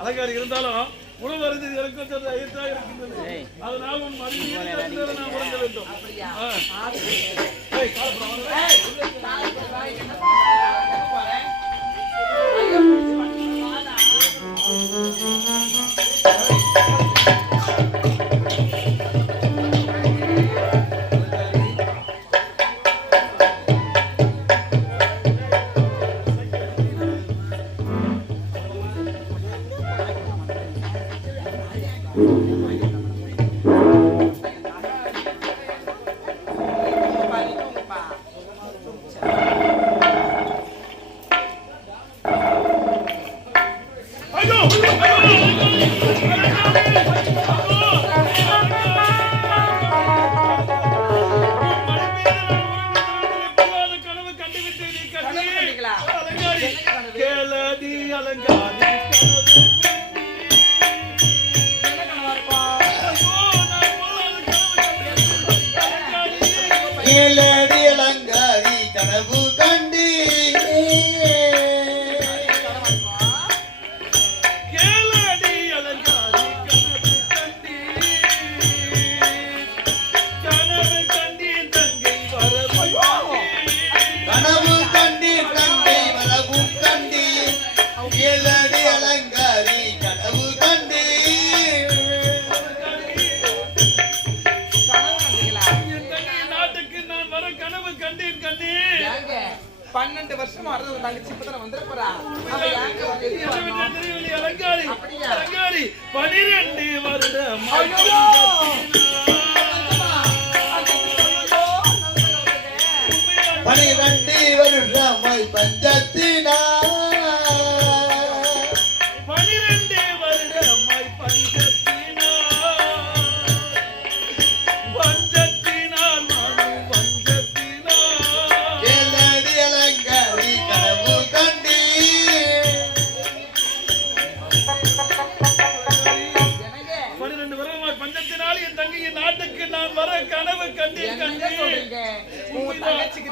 அலங்காரி இருந்தாலும் உணவு அறிந்து எனக்கு இருக்கின்றது. அதனால் உன் மறுபடியும் நான் உறங்க வேண்டும்.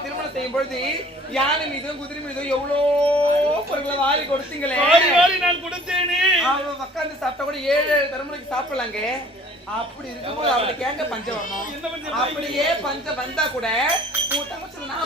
திருமணம் செய்யும் பொழுது யானை மீதும் குதிரை மீதும் எவ்வளோ பொருட்களை வாரி கொடுத்தீங்களே, நான் கொடுத்தேனே. உட்காந்து சாப்பிட்டா கூட 7 தலைமுறைக்கு சாப்பிடலாங்க. அப்படி இருக்கும்போது அவளுக்கு ஏங்க பஞ்சம் வரணும்? அப்படியே பஞ்சம் வந்தா கூட உன் தங்கச்சி நான்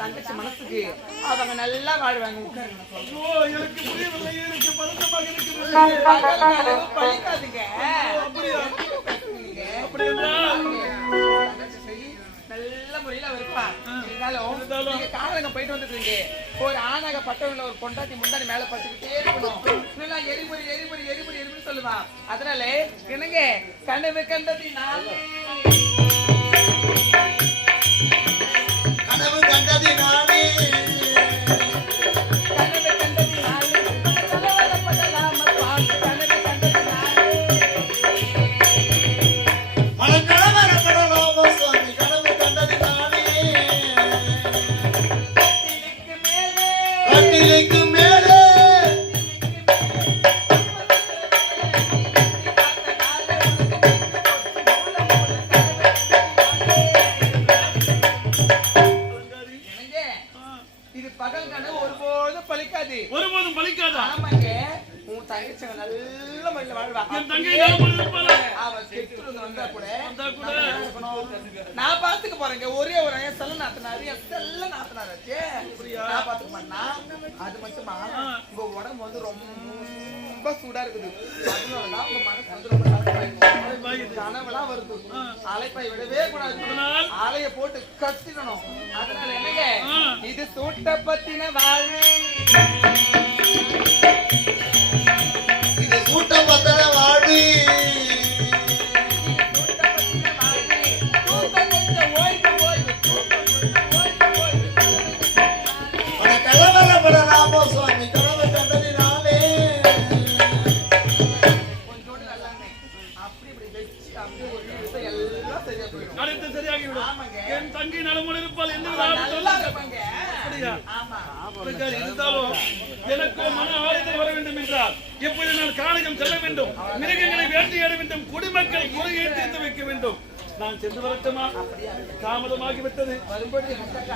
தங்கச்சி மனசுக்கு அவங்க நல்லா வாழ்வாங்க. பழிக்காதுங்க. நல்ல முறையில இருப்பா. இருந்தாலும் காரணங்க போயிட்டு வந்துருக்கீங்க. ஒரு ஆணாக பட்டவங்கள ஒரு பொண்டாட்டி முண்டாடி மேல பட்டுக்கிட்டே இருக்கணும். எரிமுறை எரிமுறை எரிமுறை எரிமுறை சொல்லுவா. அதனால என்னங்க கனவு கண்டது நான் கனவு கண்டது நானே, கனவு கண்டது நானே, கலவரப்படலாம பாட்டு கனவு கண்டது நானே, மனக்கலவரப்படலாம சுவாமி கனவு கண்டது நானே, கட்டிலுக்கு மேலே ஒருபோதும் பலிக்காது. ஆமாங்க. உன் உன் தங்கச்சி நல்ல முறையில வாழ்வா. என் தங்கை நலமுடன் இருப்பாளா? அவ கெட்டு வந்தா கூட கூட நான் பாத்துக்க போறேங்க. ஒரே ஒரு செல்ல நாத்தினாரு நான் பாத்துக்க மாட்டேனா? அது மட்டுமா உங்க உடம்பு வந்து ரொம்ப சூடா இருக்குது. அதனாலதான் உங்க மனசு வந்து ரொம்ப கனவெல்லாம் வருது. அலைப்பாய் விடவே கூடாது. ஆலைய போட்டு கட்டிடணும். அதனால என்னங்க இது சூட்ட பத்தின வாழ்வு. இது கூட்ட பத்தன வாடி கலவரப்படலாமோ சுவாமி கனவு கண்டதினாலே கொஞ்சோடு நல்லாங்க. அப்படி இப்படி வச்சு அப்படியே ஒரு நிமிஷம் எல்லாம் சரியா போயிடும். அடுத்து சரியாகிவிடும். ஆமாங்க. என் தங்கை நலமுடன் இருப்பாள் என்று நல்லா இருப்பாங்க. அப்படியா? ஆமா. இருந்தாலும் எனக்கு மன ஆறுதல் வர வேண்டும் என்றால் எப்போது நான் கானகம் செல்ல வேண்டும், மிருகங்களை வேட்டையாட வேண்டும், குடிமக்கள் குறையை தீர்த்து வைக்க வேண்டும். நான் சென்று வரட்டுமா? தாமதமாகிவிட்டது. வரும்போது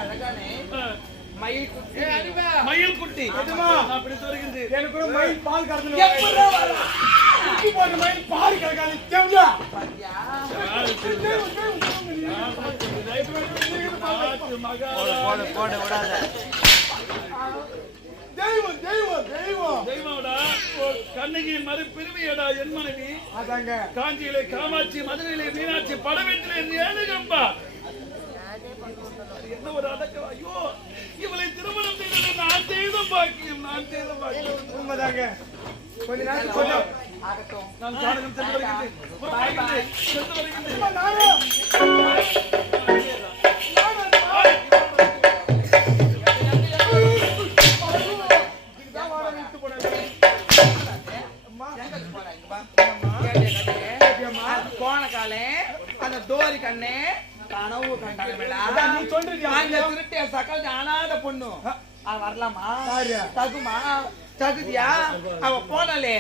அழகானே மயில் குட்டி. மயில் குட்டி நான் பிடித்து வருகின்றேன். எனக்கு கூட மயில் பால் கறந்து எப்படா வர? குட்டி போட்ட மயில் பால் கறக்காது கேவலா பாத்தியா? போட விடாத. தெய்வம் தெய்வம் தெய்வம் தெய்வம்டா, கண்ணகியின் மறு பிரிவியடா என் மனைவி. அதாங்க காஞ்சியிலே காமாட்சி, மதுரையிலே மீனாட்சி, படவேட்டிலே ஏழுகம்பா. என்ன ஒரு அடக்கம். ஐயோ, இவளை திருமணம் செய்தது நான் செய்த பாக்கியம், நான் செய்த பாக்கியம். உண்மைதாங்க. கொஞ்ச நேரம் கொஞ்சம் ஆகட்டும். நான் கானகம் சென்று வருகின்றேன். சென்று வருகின்றேன். நானே போன காலே அந்த தோரி கண்ணே கனவு கண்டாங்க மேடம். நீ சொல்றியா? அந்த திருட்டிய சக்கல் அனாத பொண்ணு அவ வரலாமா? யாரு? தகுமா? தகுதியா? அவ போனாலே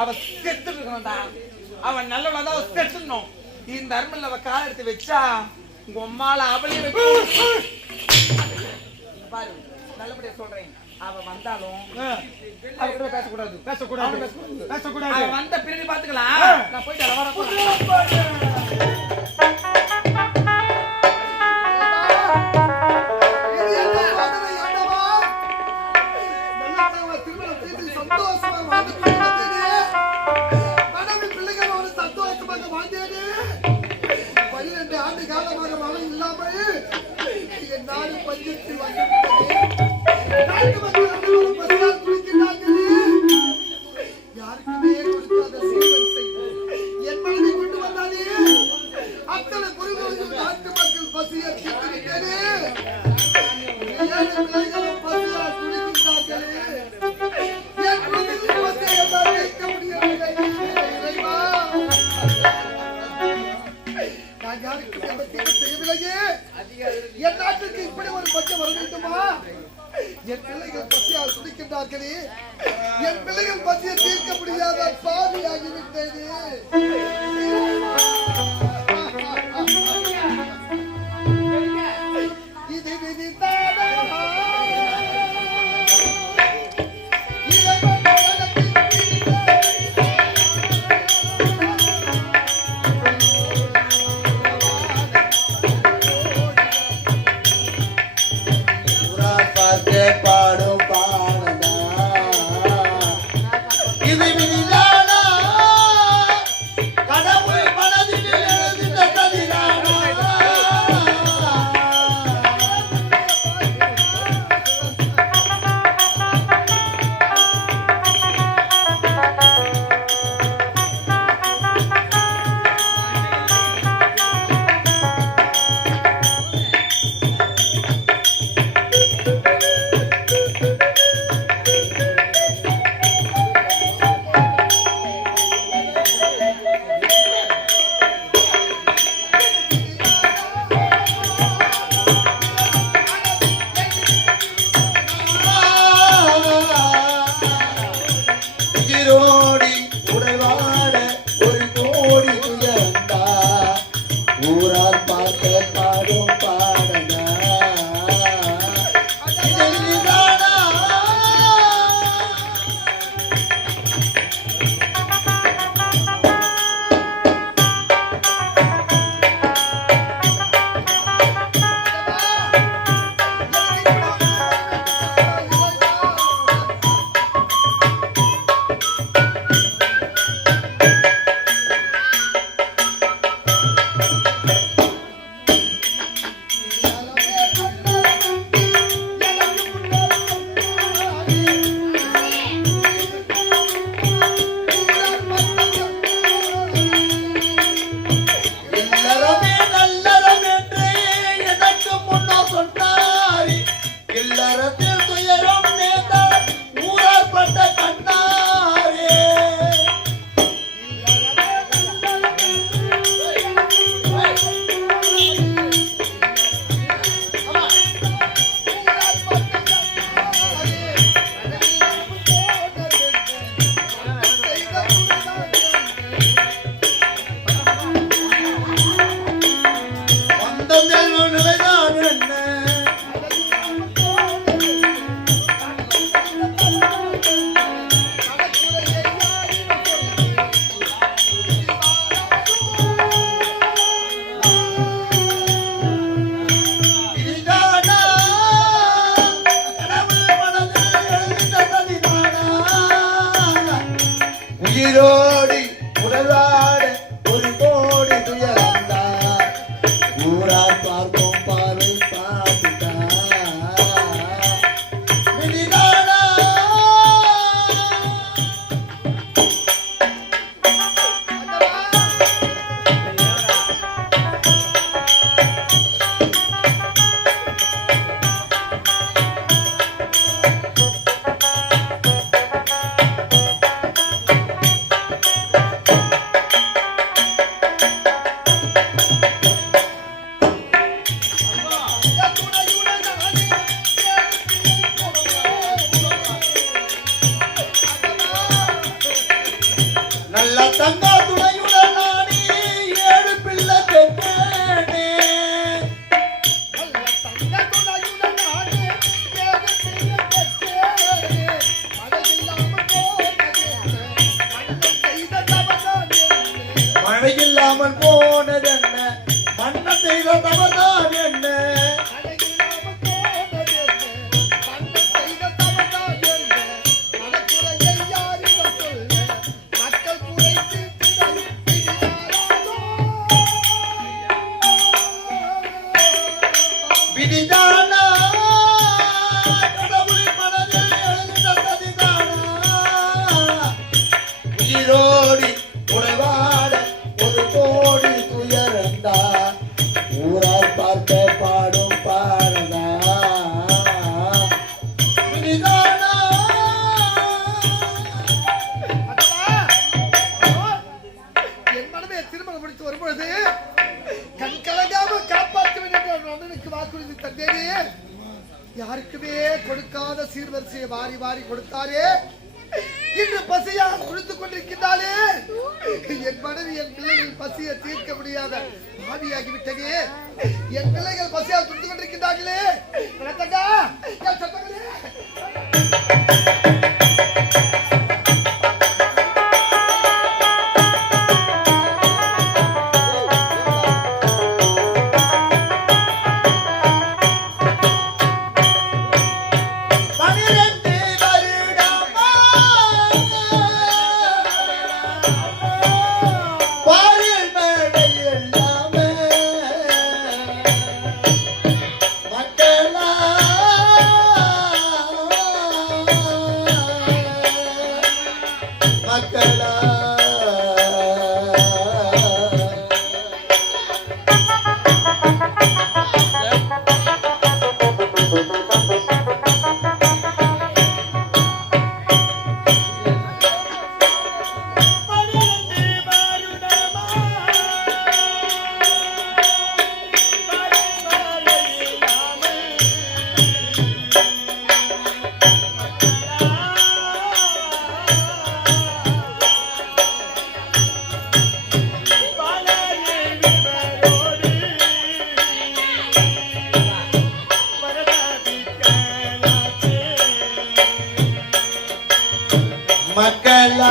அவ செத்து இருக்கணும்டா. அவன் நல்லவளா தான் அவ செத்துடணும். இந்த அருமல்ல அவ கால் எடுத்து வச்சா உங்க அம்மால அவளையும் வச்சு பாரு. நல்லபடியா சொல்றேன். அவ வந்தாலும் அவ பேசக்கூடாது. பேசக்கூடாது. அவ வந்த பின்னாடி பாத்துக்கலாம். நான் போயிட்டு வர என் நாட்டுக்கு இப்படி ஒரு பச்சை வர வேண்டுமா? என் பிள்ளைகள் பசியால் துடிக்கின்றார்களே, என் பிள்ளைகள் பசியை தீர்க்க முடியாத பாவியாகிவிட்டது. இது விதித்தானா? பாடும் பாடனா இது விதிதானா? கடவுள் மனதில் வாரி கொடுத்தாரே, இன்று பசியால் குளித்துக் கொண்டிருக்கின்றாளே. என் மனைவி என் பிள்ளைகள் பசியை தீர்க்க முடியாத பாவியாகிவிட்டதே. என் பிள்ளைகள் பசியால் குளித்துக் கொண்டிருக்கின்றார்களே. நடத்தக்கா, என் சொந்தங்களே. மக்களா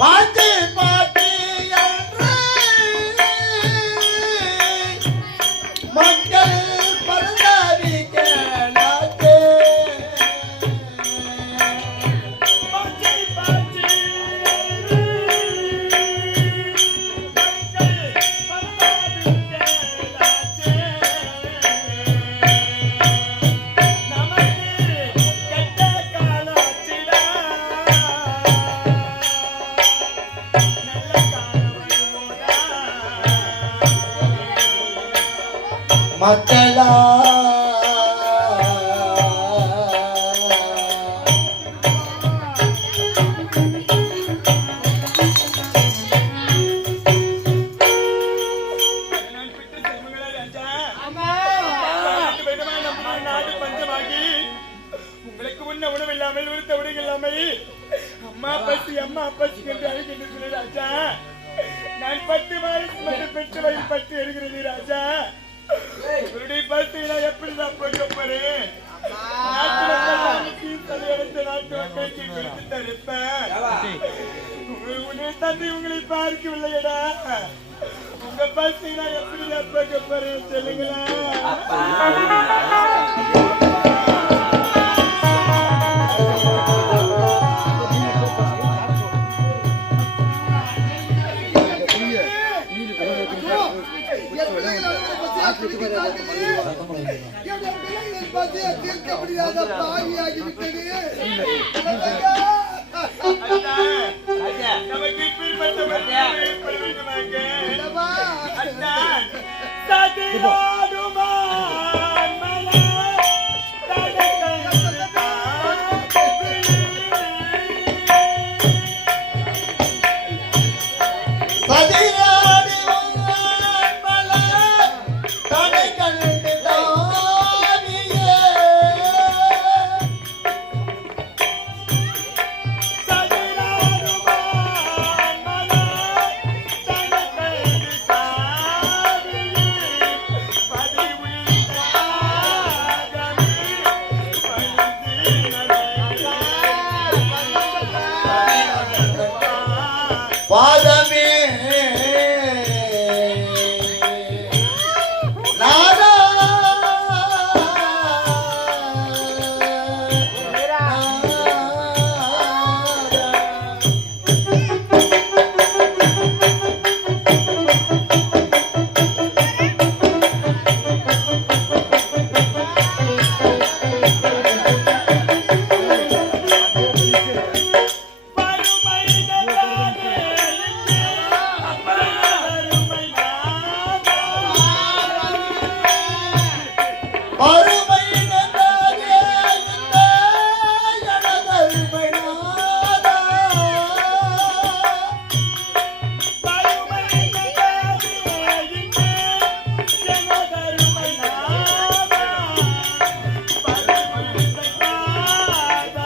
பாட்டு பாட்டு மக்கள் பரந்தாவி கேளாதே. மக்களா உங்களுக்கு முன்ன உணவு இல்லாமல் உடுத்த உடை இல்லாமல் அம்மா பசி என்று அழைக்கின்ற ராஜா. நான் 10 வயசு மட்டும் பெற்று வயது பட்டு இருக்கிறது ராஜா. உங்களுடைய பசி நான் எப்படி நான் போக போறேன்? நாட்டு மக்களுக்கு கொடுத்து தருப்பேன். உன்னுடைய தந்தை உங்களை பார்க்கவில்லையடா. உங்க பசி நான் எப்படி நான் போக போறேன் சொல்லுங்களா? தீர்க்க முடியாத பாவியாகிவிட்டது. நமக்கு இப்படிப்பட்ட ஏற்பட வேண்டுமாங்க. சதிராடுமா பதி வறுமை நின்றாதே இந்த எனதருமை நாதா. வறுமை நின்றாதே இந்த எனதருமை நாதா. வறுமை நின்றாதே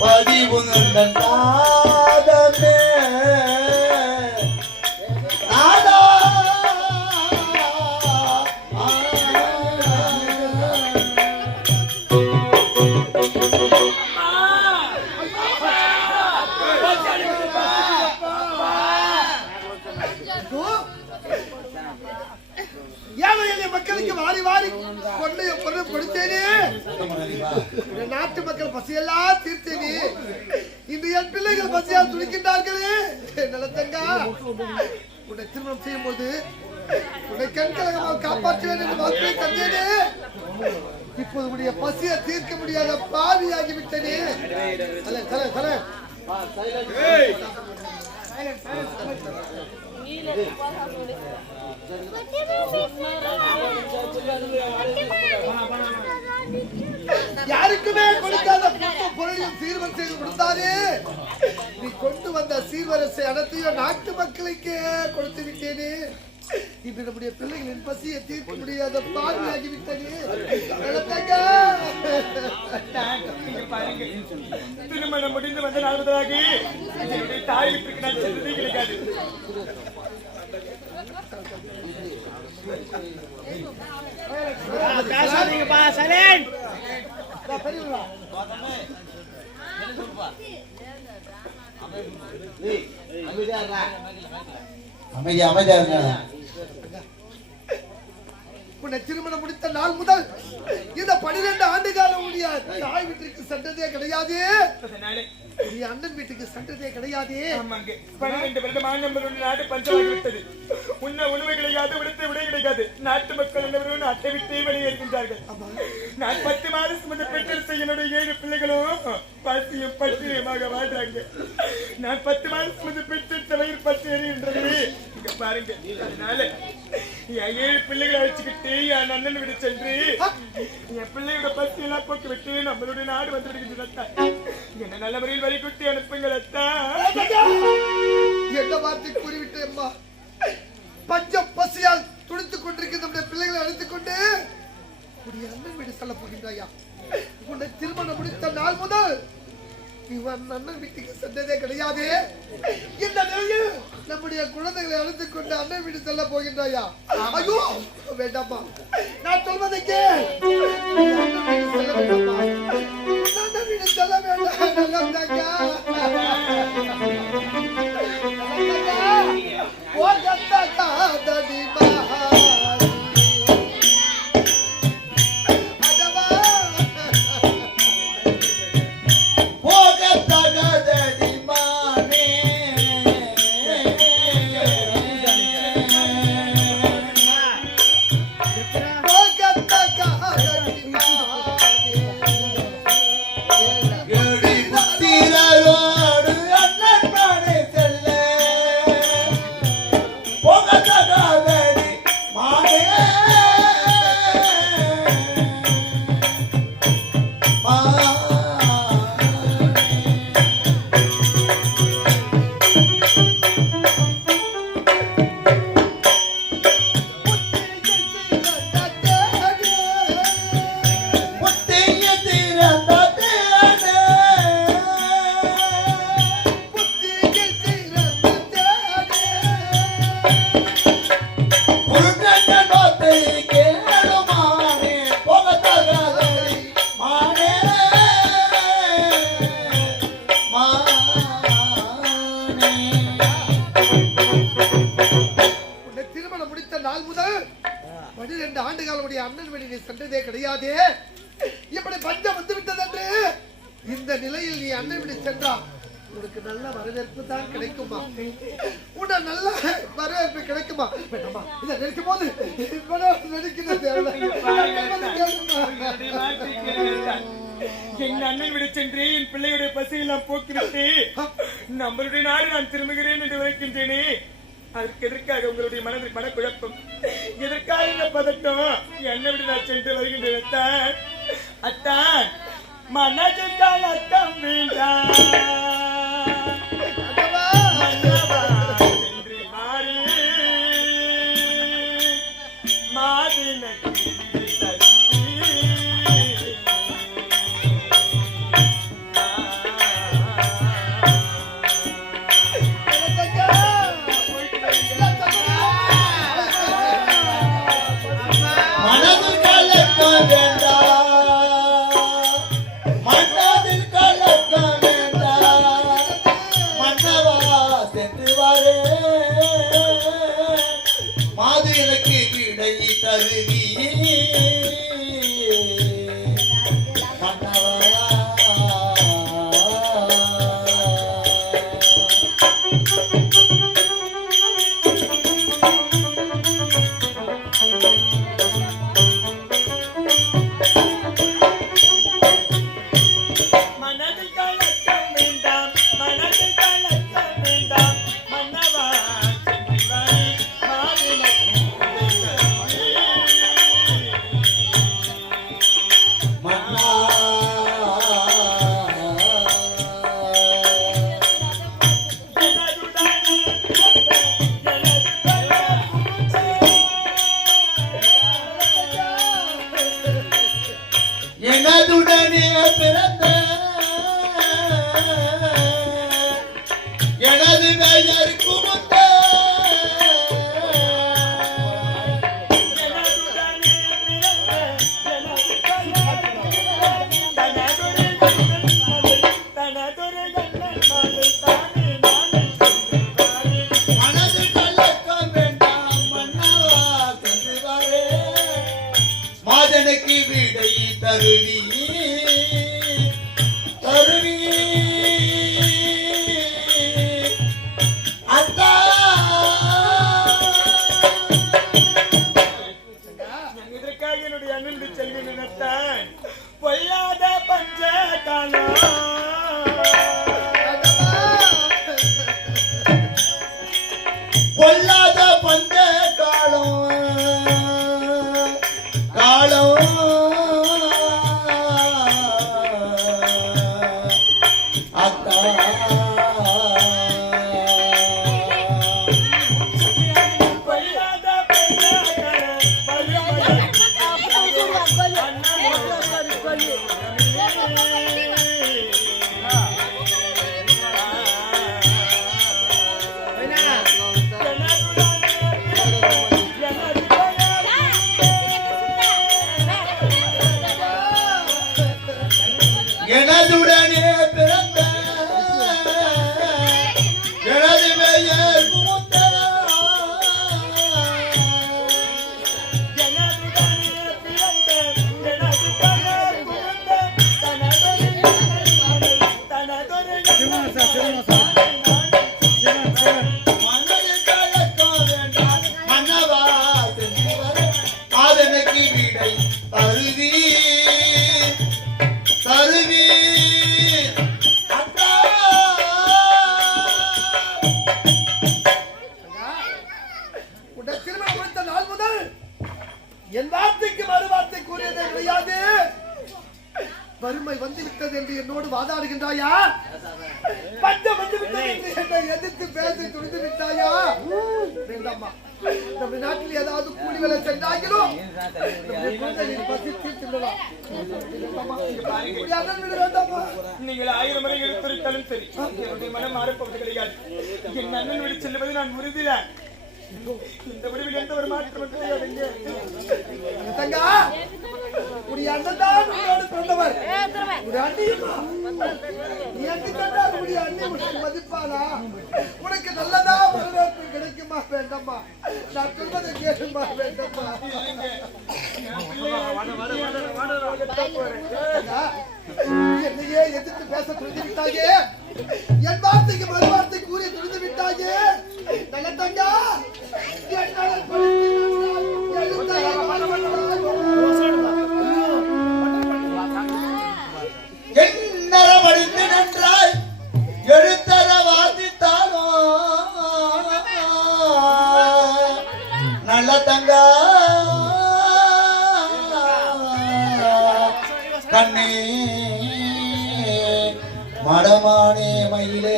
பதிவு நாதமே நாதா. ஏழை எளிய மக்களுக்கு வாரி வாரி கொள்ளைய பொருள் கொடுத்தேனே, இந்த நாட்டு மக்கள் பசியெல்லாம் தீர்த்தேனே, இன்று என் பிள்ளைகள் பசியால் துடிக்கின்றார்களே. நலத்தங்கா, உன்னை திருமணம் செய்யும் போது உன்னை கண்கலகமாக காப்பாற்றுவேன் என்று வார்த்தை தந்தேனே. இப்போது உடைய பசியை தீர்க்க முடியாத பாவியாகி விட்டனே. யாருக்குமே கொடுக்காத பொருளையும் சீர்வரிசை செய்து கொடுத்தாரே. நீ கொண்டு வந்த சீர்வரிசை அனைத்தையும் நாட்டு மக்களுக்கே கொடுத்து விட்டேனே. இன்று நம்முடைய பிள்ளைகளின் பசியை தீர்க்க முடியாத பார்வையாகிவிட்டனே. திருமணம் முடிந்து வந்த நாள் முதலாக என்னுடைய தாய் வீட்டுக்கு நான் சென்றதே கிடைக்காது. பேசாதீங்கப்பா, சைலண்ட். அமைதியா இருங்க. உன்னை திருமணம் முடித்த நாள் முதல் இந்த 12 ஆண்டு காலம் உடைய தாய் வீட்டிற்கு சென்றதே கிடையாது. நீ அண்ணன் வீட்டுக்கு சென்றதே கிடையாது. 12 வருடமாக நம்மளுடைய நாடு பஞ்சமாகிவிட்டது. உண்ண உணவு கிடைக்காது, உடுத்த உடை கிடைக்காது. நாட்டு மக்கள் அனைவரும் நாட்டை விட்டே வெளியேறுகின்றார்கள். நான் 10 மாதம் சுமந்து பெற்றெடுத்த என்னுடைய 7 பிள்ளைகளும் பசியும் பட்டினியுமாக வாழ்றாங்க. நான் 10 மாதம் சுமந்து பெற்றெடுத்த வயிறு பற்றி எறிகின்றது. இங்க பாருங்க, அதனால என் 7 பிள்ளைகளை வச்சுக்கிட்டு என் அண்ணன் விட சென்று என் பிள்ளையோட பசி எல்லாம் போக்கு விட்டு நம்மளுடைய நாடு வந்து விடுகின்றன. என்ன நல்ல முறையில் வரி குட்டி அனுப்புங்கள் அத்தா. என்ன வார்த்தை கூறிவிட்டேம்மா. பஞ்சம் பசியால் துடித்துக் கொண்டிருக்கிற நம்முடைய பிள்ளைகளை அழைத்துக் கொண்டு உடைய அண்ணன் வீடு செல்ல போகின்றாயா. உன்னை திருமணம் முடித்த நாள் முதல் இவன் அண்ணன் வீட்டுக்கு சென்றதே கிடையாது. இந்த நிலையில் நம்முடைய குழந்தைகளை அழைத்துக் கொண்டு அண்ணன் வீடு செல்ல போகின்றாயா. ஐயோ வேண்டாமா, நான் சொல்வதை கேள். அண்ணன் வீடு செல்ல வேண்டாமா, அண்ணன் வீடு செல்ல வேண்டாம். நல்லதாக்கா, ஓ கத்தாக்கா தடிமா அண்ணன் வெளியே சென்றதே கிடையாது. இப்படி பஞ்சம் வந்து விட்டது என்று இந்த நிலையில் நீ அண்ணன் வீடு சென்றா உனக்கு நல்ல வரவேற்பு தான் கிடைக்குமா? உன்ன நல்ல வரவேற்பு கிடைக்குமா? வேண்டாமா, இதை நினைக்கும் போது என் அண்ணன் விட சென்று என் பிள்ளையுடைய பசியெல்லாம் போக்கிவிட்டு நம்மளுடைய நாடு நான் திரும்புகிறேன் என்று உரைக்கின்றேனே. அதுக்கு எதற்காக உங்களுடைய மனதில் மனக்குழப்பம்? எதற்காக இந்த பதட்டம்? என்னை விட நான் சென்று வருகின்றேன் அத்தான். அத்தான், மனதிற்காக அர்த்தம் வேண்டாம். மன்னவா, சென்று மாறி மாதினக்கு மனதில் கலக்கம் வேண்டாம், மனதில் கலக்கம் வேண்டாம். மன்னவா சென்று வாரே, மாது எனக்கு விடை தருவி. மன்னவா மனதில் கலக்கம் வேண்டாம், மனதில் கலக்கம் வேண்டாம். மன்னவா சென்று வாரே, மாதினக்கு மன்னா எனதுடனே பிறந்த எனது பெயர் குமுத்த. மனது கலக்கம் வேண்டாம், மன்னவா சென்று வாரே, மாதனுக்கு விடை தருவி. தருவி அத்தா. இதற்காக என்னுடைய அண்ணன் செல்வி நினைத்தான். பொய்யாத பஞ்ச காலம், பொல்லாத பஞ்ச காலம் காலம் அத்தா. பொய்யாத பஞ்ச காலம், எனதுடனே பிறந்த எனது பெயர் குமுத்தலா. மனதில் கலக்கம் வேண்டாம், மன்னவா சென்று வாரே, மாதனுக்கு விடை தருவி. தருவி அத்தா. உன்னை திருமணம் முடித்த நாள் முதல் என் வார்த்தைக்கு மறு வார்த்தை கூறியதே கிடையாது. வறுமை வந்து விட்டது என்று என்னோடு வாதாடுகின்றாயா? பஞ்சம் வந்து விட்டது என்று என்னை எதிர்த்து பேச துணிந்து விட்டாயா? வேண்டாம்மா, நம்ம நாட்டில் ஏதாவது கூலி வேலை சென்றாங்களோ பசி தீர்த்துள்ளலாம். வேண்டாமா? நீங்கள் 1000 முறை எடுத்துரைத்தாலும் சரி, என்னுடைய மனம் மாறப்போவது கிடையாது. என் அண்ணன் வீடு செல்லுவது நான் உறுதிதான். இந்த முடிவில் எந்த ஒரு மாற்றம் கிடையாதுங்க. தங்கா, உடைய அண்ணன் தான் உன்னோடு பிறந்தவர். உடைய அண்ணியுமா? நீ அண்ணி கண்டால் உடைய அண்ணி உனக்கு மதிப்பாளா? உனக்கு நல்லதா வரவேற்பு கிடைக்குமா? வேண்டாமா, நான் சொல்வதை கேளுமா? வேண்டாமா? தங்கா, என்னையே எதிர்த்து பேச துணிந்து விட்டாயே, என் வார்த்தைக்கு மறு வார்த்தை கூறி துணிந்து விட்டாயே. நல்ல தங்கா, என்னால் எண்ணரமடிந்து நின்றாய் எழுத்தர வாசித்தாலும் நல்ல தங்கா கண்ணே மடமானே மயிலே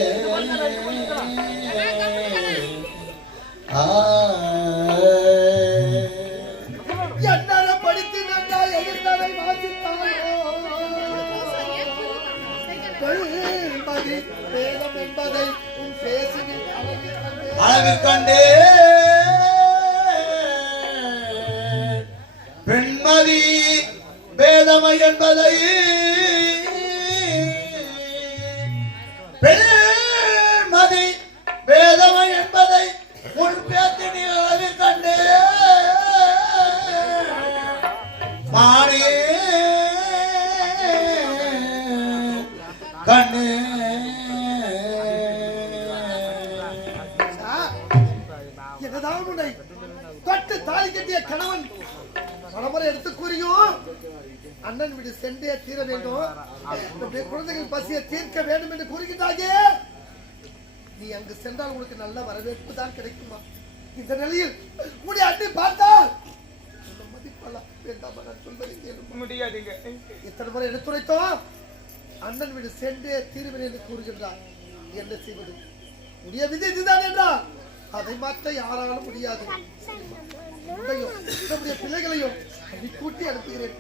என்னற படித்து நன்றாய் எழுந்தரை வாசித்தாயோ வெண்மதி வேதம் என்பதை உன் பேசுகிற அளவில் கண்டே பெண்மதி வேதமை என்பதை பெண்மதி வேதமை என்பதை உன் பேத்தினி அளவில் கண்டே மானே கண்ணே என்னதான் உன்னை தொட்டு தாலி கட்டிய கணவன் பலமுறை எடுத்து கூறியும் அண்ணன் வீடு சென்றே தீர வேண்டும் நம்முடைய குழந்தைகள் பசியை தீர்க்க வேண்டும் என்று கூறுகின்றாயே நீ அங்கு சென்றால் உனக்கு நல்ல வரவேற்பு தான் கிடைக்குமா இந்த நிலையில் உன்னுடைய அண்ணை பார்த்தால் மதிப்பெல்லாம் வேண்டாமா நான் சொல்வதை கேளுமா முடியாதுங்க இத்தனை முறை எடுத்துரைத்தோம் அண்ணன் வீடு சென்றே தீர்வேன் என்று கூறுகின்றார் என்ன செய்வது உடைய விதி இதுதான் என்றால் அதை மாற்ற யாராலும் முடியாது நம்முடைய பிள்ளைகளையும் கூட்டி அனுப்புகிறேன்